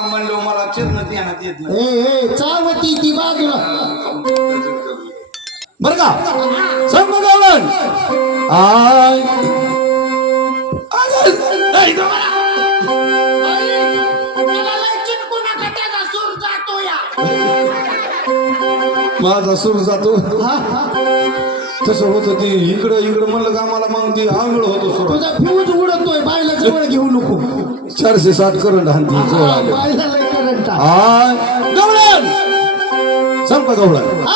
म्हणलो मला चिरण ध्यानात येत नाही. ए चावती ती बाजूला बर का समजावलं आय माझा सूर जातो तसं होत ती इकडं इकडं म्हणलं का मला मग ती आंघोळ होतो सुरू तुझा फ्यूज उडतोय बायला जवळ घेऊ नको 460 करंट हाणती जोर आले बायला लय करंट आय गवळण संप गवळण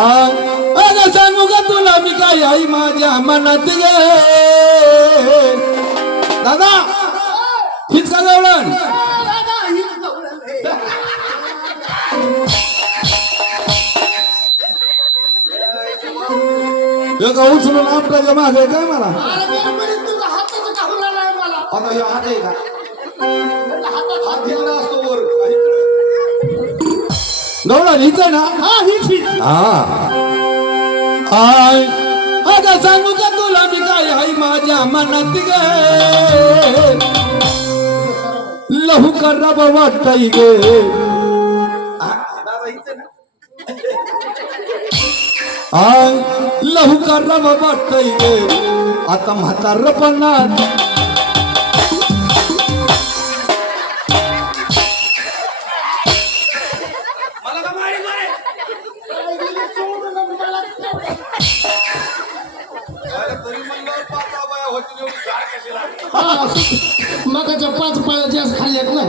आय सांगू का तुला मी काय आई माझ्या मनात गे दादा हीच का गवळण एका उचलून आपल्याच्या मागे काय मला तुझा हाताचं काहुला नाही मला आता ह्यो हात आहे का हात तिकडं असतो वर गवळण हीच आहे ना हा हीच आय अगं सांगू का तुला मी काय आई माझ्या मनात गे लहू करब वाटतय गे दादा इथे ना आय लहू करब वाटतय गे आता म्हातारपणात मला का मारी मारे तरी म्हणलं पाच बाया होती एवढी गाड कशी लागली मगाच्या 5 पाया जास्त खाल्ल्यात ना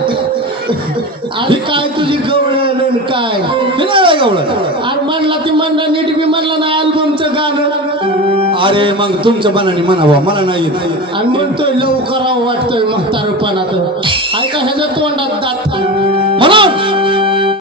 आणि काय तुझी गवळण काय हे नाही गवळण आणि म्हणला ती म्हणला नीट बी म्हणला ना अल्बमचं गाणं अरे मग तुमच्या मनाने म्हणावं मला नाही येत आणि म्हणतोय लव करावं वाटतोय म्हातारपणात ऐका ह्याच्या तोंडात दात